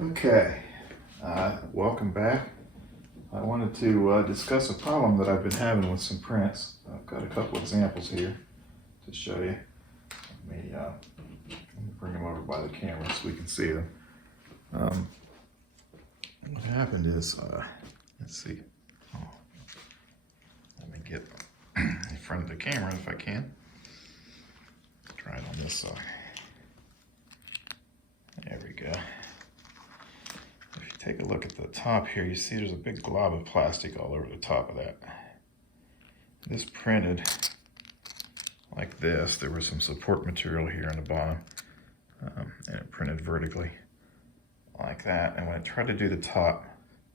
Okay, welcome back. I wanted to discuss a problem that I've been having with some prints. I've got a couple examples here to show you. Let me bring them over by the camera so we can see them. What happened is, let's see. Oh, let me get in front of the camera if I can. Try it on this side. There we go. If you take a look at the top here, you see there's a big glob of plastic all over the top of that. This printed like this. There was some support material here on the bottom, and it printed vertically like that. And when I tried to do the top,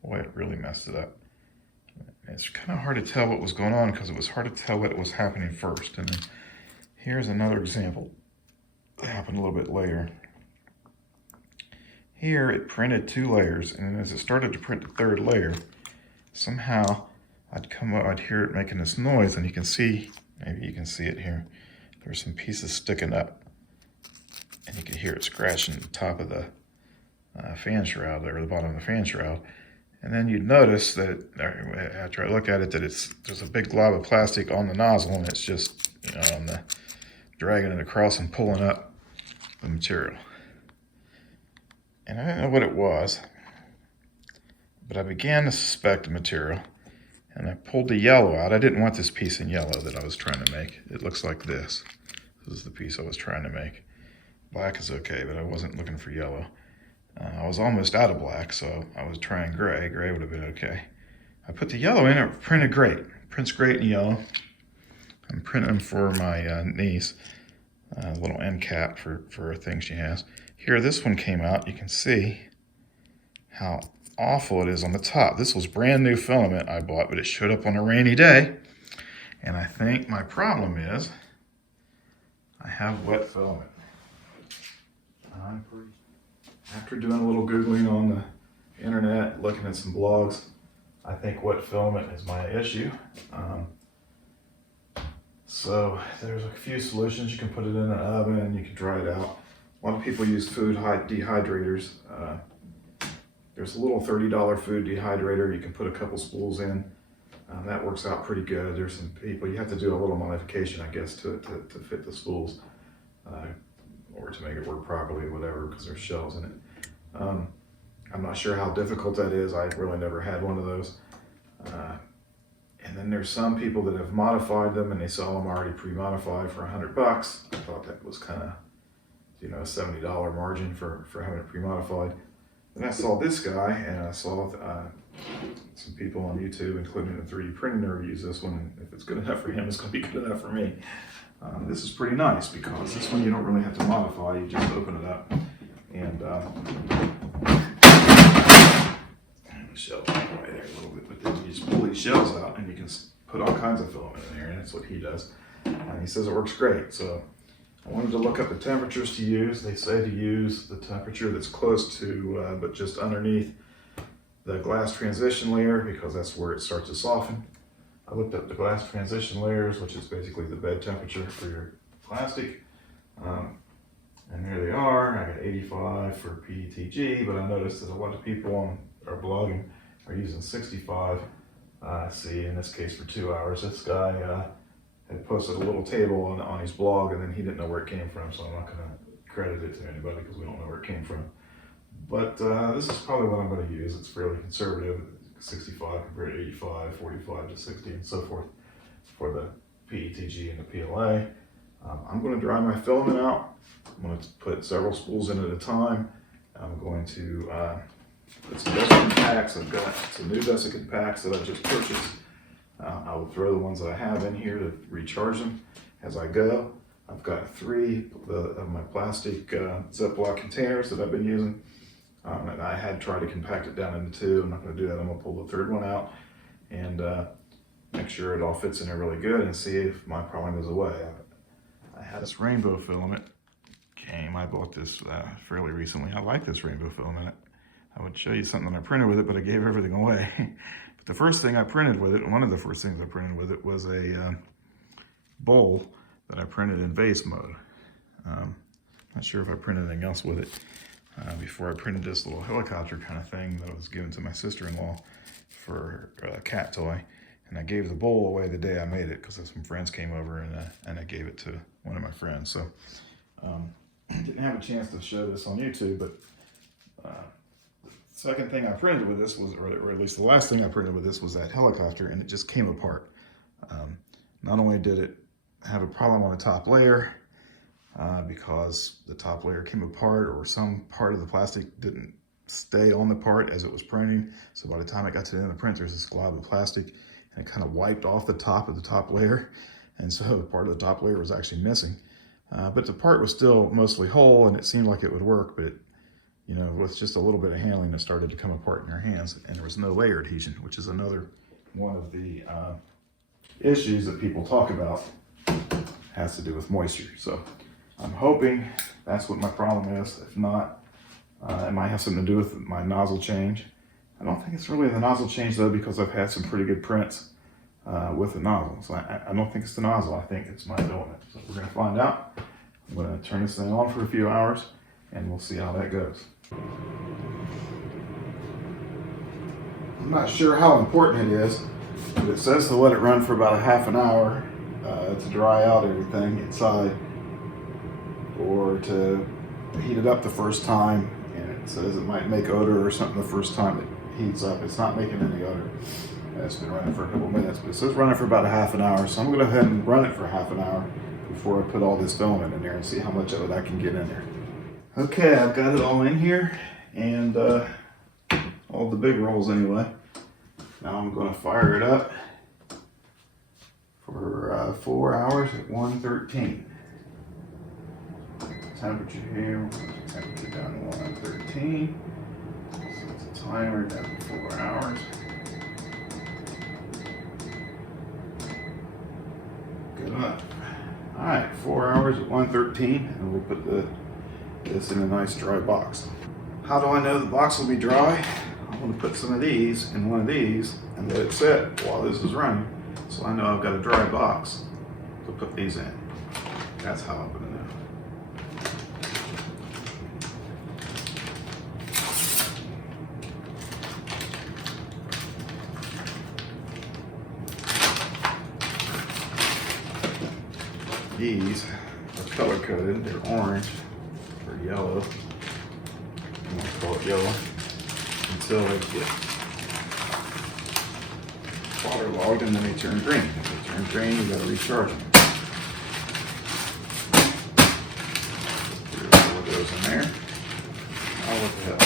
boy, it really messed it up. It's kind of hard to tell what was going on because it was hard to tell what was happening first. And then here's another example that happened a little bit later. Here it printed 2 layers, and as it started to print the 3rd layer, somehow I'd come up, I'd hear it making this noise, and you can see, maybe you can see it here. There's some pieces sticking up, and you can hear it scratching the top of the fan shroud, or the bottom of the fan shroud. And then you'd notice that after I look at it, that there's a big glob of plastic on the nozzle, and it's just, dragging it across and pulling up the material. And I didn't know what it was, but I began to suspect the material, and I pulled the yellow out. I didn't want this piece in yellow that I was trying to make. It looks like this. This is the piece I was trying to make. Black is okay, but I wasn't looking for yellow. I was almost out of black, so I was trying gray. Gray would have been okay. I put the yellow in, it printed great. It prints great in yellow. I'm printing them for my niece. A little end cap for a thing she has. Here, this one came out. You can see how awful it is on the top. This was brand new filament I bought, but it showed up on a rainy day. And I think my problem is I have wet filament. After doing a little Googling on the internet, looking at some blogs, I think wet filament is my issue. So there's a few solutions. You can put it in an oven and you can dry it out. A lot of people use food dehydrators. There's a little $30 food dehydrator you can put a couple spools in. That works out pretty good. There's some people, you have to do a little modification, I guess, to fit the spools, or to make it work properly, whatever, because there's shells in it. I'm not sure how difficult that is. I really never had one of those. And then there's some people that have modified them and they sell them already pre-modified for $100. I thought that was kind of, a $70 margin for having it pre-modified. Then I saw this guy, and I saw some people on YouTube, including a 3D printing nerd, use this one. And if it's good enough for him, it's going to be good enough for me. This is pretty nice because this one you don't really have to modify. You just open it up and the shells right there a little bit, but then you just pull these shells out and you can put all kinds of filament in there, and that's what he does. And he says it works great. So I wanted to look up the temperatures to use. They say to use the temperature that's close to, but just underneath the glass transition layer, because that's where it starts to soften. I looked up the glass transition layers, which is basically the bed temperature for your plastic. And here they are. I got 85 for PETG, but I noticed that a lot of people on our blogging are using 65. See, in this case for 2 hours. This guy had posted a little table on his blog, and then he didn't know where it came from, so I'm not going to credit it to anybody because we don't know where it came from. But this is probably what I'm going to use. It's fairly conservative, 65 compared to 85, 45 to 60, and so forth for the PETG and the PLA. I'm going to dry my filament out. I'm going to put several spools in at a time. I'm going to put some desiccant packs. I've got some new desiccant packs that I just purchased. I will throw the ones that I have in here to recharge them as I go. I've got 3 of my plastic Ziploc containers that I've been using. And I had tried to compact it down into 2. I'm not going to do that. I'm going to pull the 3rd one out and make sure it all fits in there really good and see if my problem goes away. I had this rainbow filament. I bought this fairly recently. I like this rainbow filament. I would show you something I printed with it, but I gave everything away. But the first thing I printed with it, one of the first things I printed with it, was a bowl that I printed in vase mode. Not sure if I printed anything else with it. before I printed this little helicopter kind of thing that was given to my sister-in-law for a cat toy. And I gave the bowl away the day I made it because some friends came over and I gave it to one of my friends. So didn't have a chance to show this on YouTube, but the second thing I printed with this was, or at least the last thing I printed with this was that helicopter, and it just came apart. Not only did it have a problem on the top layer, because the top layer came apart or some part of the plastic didn't stay on the part as it was printing. So by the time it got to the end of the print, there's this glob of plastic and it kind of wiped off the top of the top layer. And so part of the top layer was actually missing. But the part was still mostly whole and it seemed like it would work, but you know, with just a little bit of handling, it started to come apart in your hands and there was no layer adhesion, which is another one of the issues that people talk about. Has to do with moisture. So I'm hoping that's what my problem is. If not, it might have something to do with my nozzle change. I don't think it's really the nozzle change though, because I've had some pretty good prints with the nozzle. So I don't think it's the nozzle. I think it's my filament. So we're going to find out. I'm going to turn this thing on for a few hours and we'll see how that goes. I'm not sure how important it is, but it says to let it run for about a half an hour to dry out everything inside, or to heat it up the first time, and it says it might make odor or something the first time it heats up. It's not making any odor. It's been running for a couple minutes, but it says running for about a half an hour, so I'm going to go ahead and run it for half an hour before I put all this filament in there and see how much of it I can get in there. Okay, I've got it all in here, and all the big rolls anyway. Now I'm going to fire it up for 4 hours at 113. Temperature here, temperature down to 113. Set the timer down to 4 hours. Good enough. Alright, 4 hours at 113, and we'll put this in a nice dry box. How do I know the box will be dry? I'm going to put some of these in one of these and let it sit while this is running, so I know I've got a dry box to put these in. That's how I'm going to know. These are color coded. They're orange or yellow. I'm going to call it yellow until they get waterlogged and then they turn green. If they turn green, you got to recharge them. Put all of those in there. Oh, what the hell?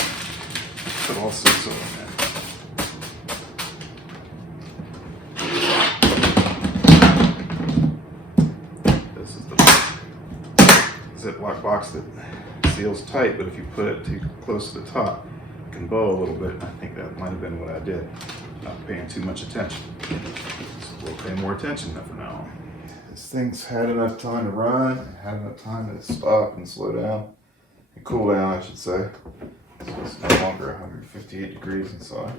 Put all 6 of them in. Ziploc box that seals tight, but if you put it too close to the top, it can bow a little bit. I think that might have been what I did, not paying too much attention. So we'll pay more attention for now on. This thing's had enough time to run, had enough time to stop and slow down, and cool down, I should say. So it's no longer 158 degrees inside.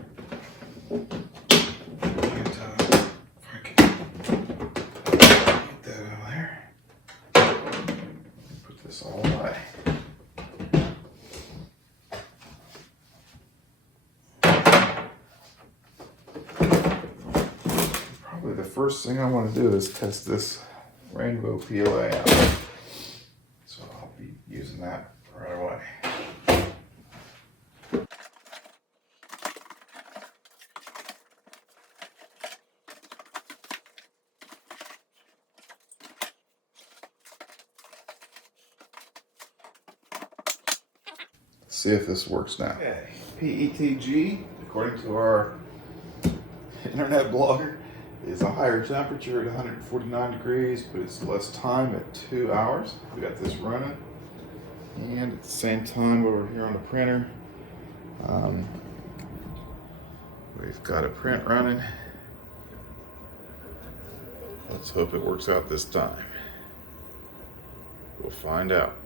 All right. Probably the first thing I want to do is test this rainbow PLA out. So I'll be using that right away. See if this works now. Okay, PETG, according to our internet blogger, is a higher temperature at 149 degrees, but it's less time at 2 hours. We got this running, and at the same time over here on the printer, we've got a print running. Let's hope it works out this time. We'll find out.